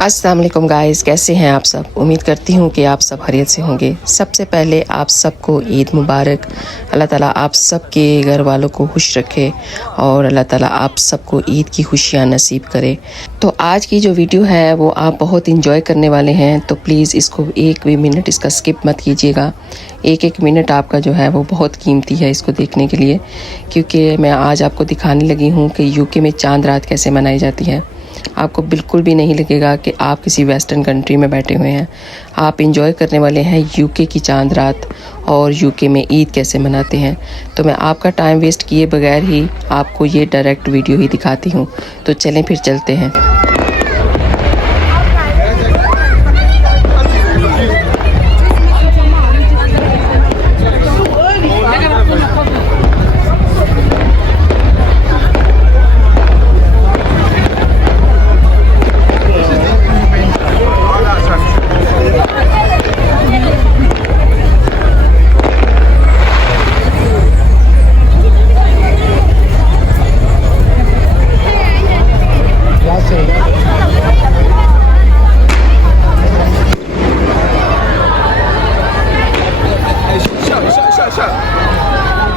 अस्सलाम वालेकुम गाइस, कैसे हैं आप सब। उम्मीद करती हूँ कि आप सब खैरियत से होंगे। सबसे पहले आप सबको ईद मुबारक। अल्लाह ताला आप सब के घर वालों को खुश रखे और अल्लाह ताला आप सबको ईद की खुशियाँ नसीब करे। तो आज की जो वीडियो है वो आप बहुत इंजॉय करने वाले हैं, तो प्लीज़ इसको एक भी मिनट इसका स्किप मत कीजिएगा। एक मिनट आपका जो है वो बहुत कीमती है इसको देखने के लिए, क्योंकि मैं आज आपको दिखाने लगी हूँ कि यूके में चांद रात कैसे मनाई जाती है। आपको बिल्कुल भी नहीं लगेगा कि आप किसी वेस्टर्न कंट्री में बैठे हुए हैं। आप इंजॉय करने वाले हैं यूके की चांद रात और यूके में ईद कैसे मनाते हैं। तो मैं आपका टाइम वेस्ट किए बगैर ही आपको ये डायरेक्ट वीडियो ही दिखाती हूँ। तो चलें फिर चलते हैं।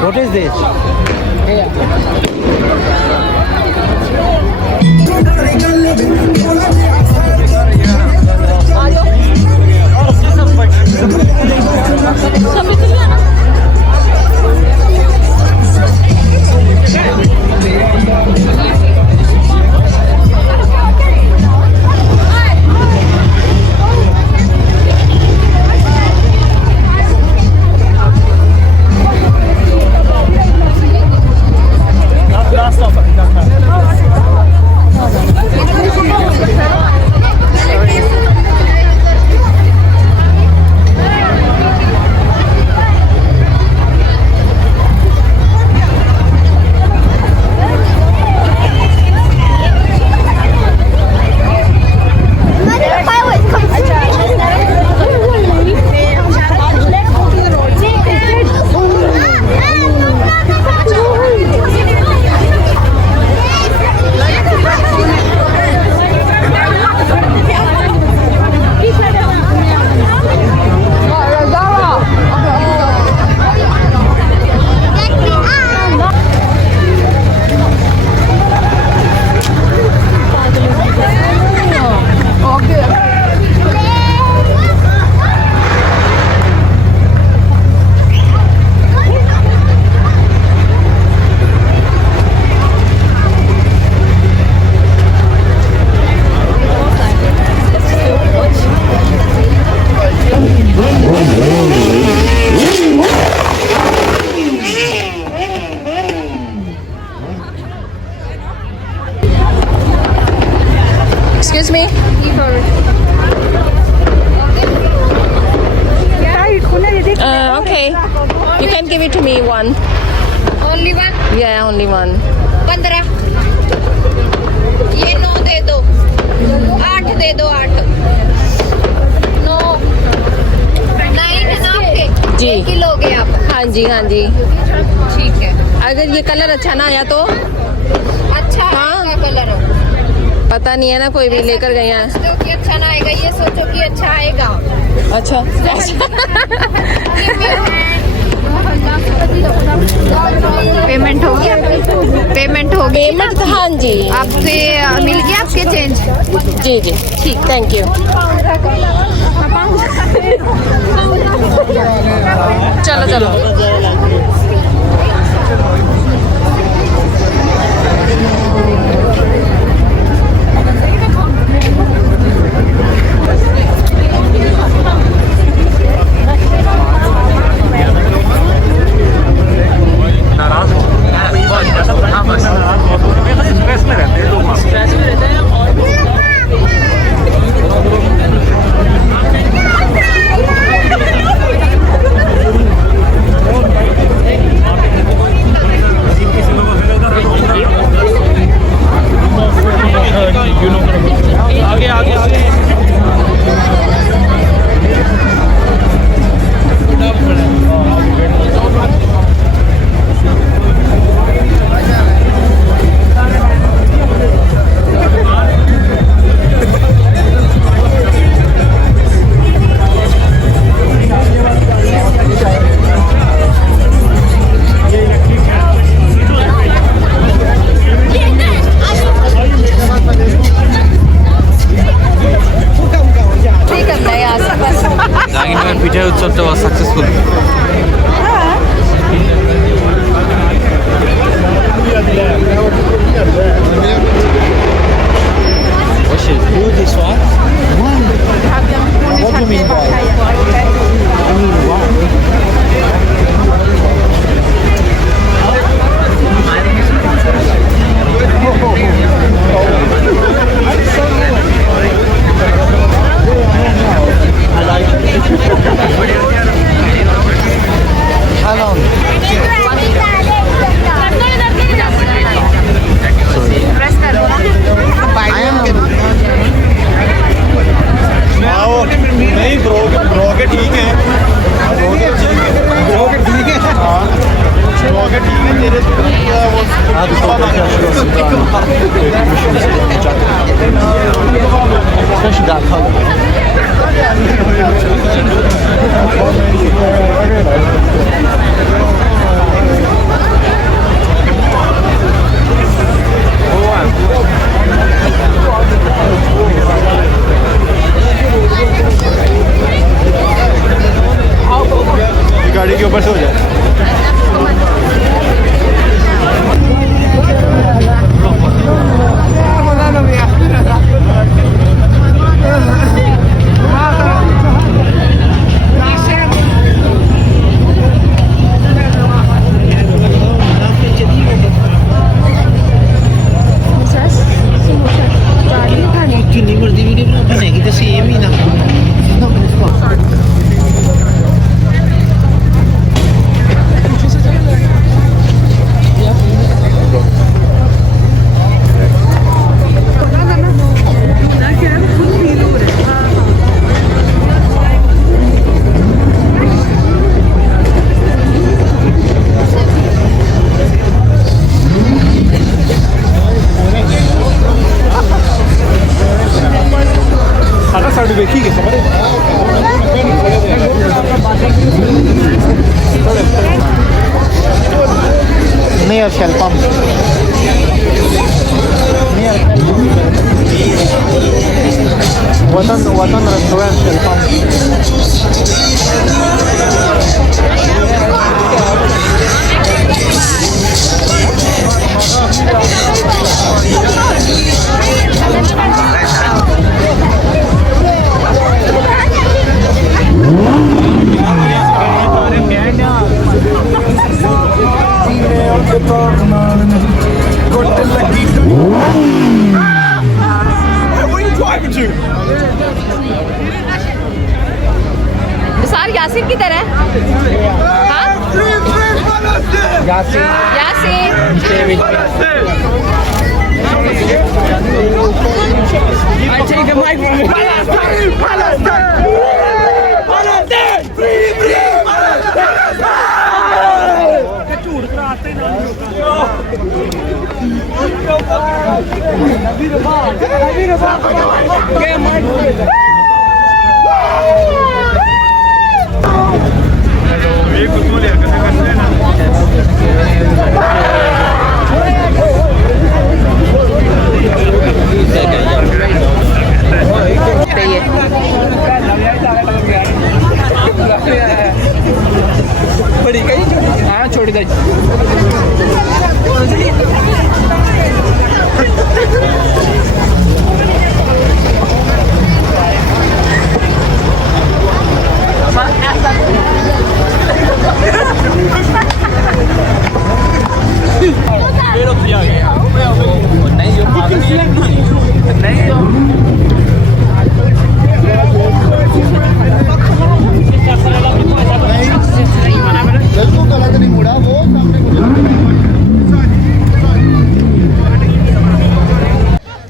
What is this? Excuse me. Okay. You can give it to me one. Only one? Yeah, only one. 15 ये 9 दे दो, 8 दे दो, 8 9 9 आपके जी। 1 किलो हो गए आप। हाँ जी, हाँ जी। ठीक है। अगर ये कलर अच्छा ना आया तो अच्छा हाँ। है कलर, पता नहीं है ना, कोई भी लेकर गए हैं। सोचो कि अच्छा ना आएगा, ये सोचो कि अच्छा आएगा। अच्छा। पेमेंट हो गया? पेमेंट हो गई? पेमेंट हाँ जी, आपसे मिल गया आपके चेंज? जी जी ठीक, थैंक यू। चलो चलो। fresh dark color. गाड़ी के ऊपर से हो जाए. जितनी मर्जी वीडियो बनेगी तो सेम ही ना. देखी near Shell Pump. Near Watan Restaurant Shell Pump. Sir Yasin किधर है? हाँ? I take the mic from छोड़ दे.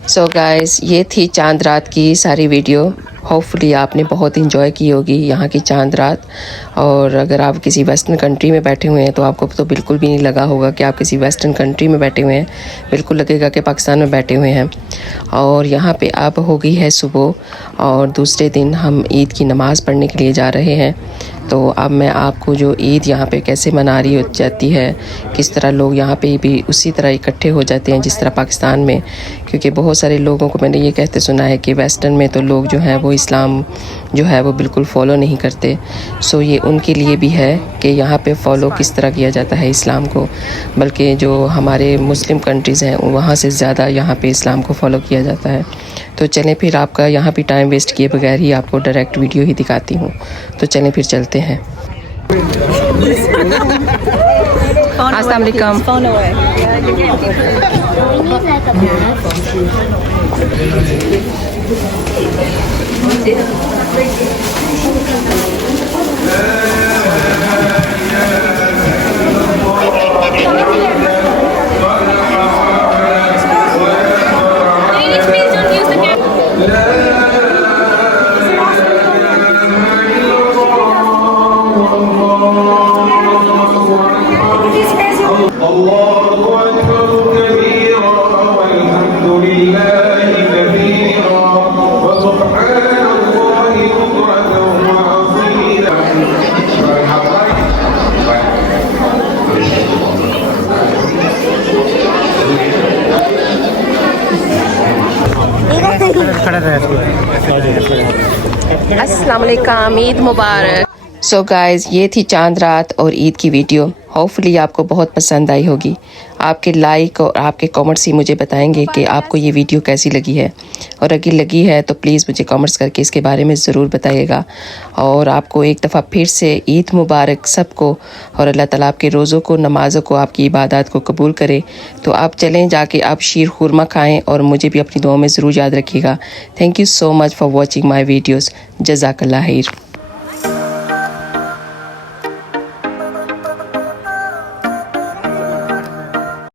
सो गाइस, ये थी चांद रात की सारी वीडियो. होपफुली आपने बहुत इंजॉय की होगी यहाँ की चांद रात. और अगर आप किसी वेस्टर्न कंट्री में बैठे हुए हैं तो आपको तो बिल्कुल भी नहीं लगा होगा कि आप किसी वेस्टर्न कंट्री में बैठे हुए हैं. बिल्कुल लगेगा कि पाकिस्तान में बैठे हुए हैं. और यहाँ पे अब हो गई है सुबह और दूसरे दिन हम ईद की नमाज़ पढ़ने के लिए जा रहे हैं. तो अब मैं आपको जो ईद यहाँ पे कैसे मना रही हो जाती है, किस तरह लोग यहाँ पे भी उसी तरह इकट्ठे हो जाते हैं जिस तरह पाकिस्तान में. क्योंकि बहुत सारे लोगों को मैंने ये कहते सुना है कि वेस्टर्न में तो लोग जो हैं वो इस्लाम जो है वो बिल्कुल फ़ॉलो नहीं करते. सो ये उनके लिए भी है कि यहाँ पे फ़ॉलो किस तरह किया जाता है इस्लाम को. बल्कि जो हमारे मुस्लिम कंट्रीज़ हैं वहाँ से ज़्यादा यहाँ पे इस्लाम को फ़ॉलो किया जाता है. तो चलें फिर, आपका यहाँ भी टाइम वेस्ट किए बगैर ही आपको डायरेक्ट वीडियो ही दिखाती हूँ. तो चलें फिर चलते हैं. अस्सलाम वालेकुम. अस्सलाम वालेकुम, ईद मुबारक। सो गाइस, ये थी चांद रात और ईद की वीडियो। होपफुली आपको बहुत पसंद आई होगी। आपके लाइक और आपके कमेंट्स ही मुझे बताएंगे कि आपको ये वीडियो कैसी लगी है, और अगर लगी है तो प्लीज़ मुझे कमेंट्स करके इसके बारे में ज़रूर बताइएगा। और आपको एक दफ़ा फिर से ईद मुबारक सबको, और अल्लाह ताला आपके रोज़ों को, नमाज़ों को, आपकी इबादत को कबूल करे। तो आप चलें जाके आप शीर खुरमा खाएँ और मुझे भी अपनी दुआ में ज़रूर याद रखिएगा। Thank you so much for watching my videos. जज़ाकल्लाह खैर।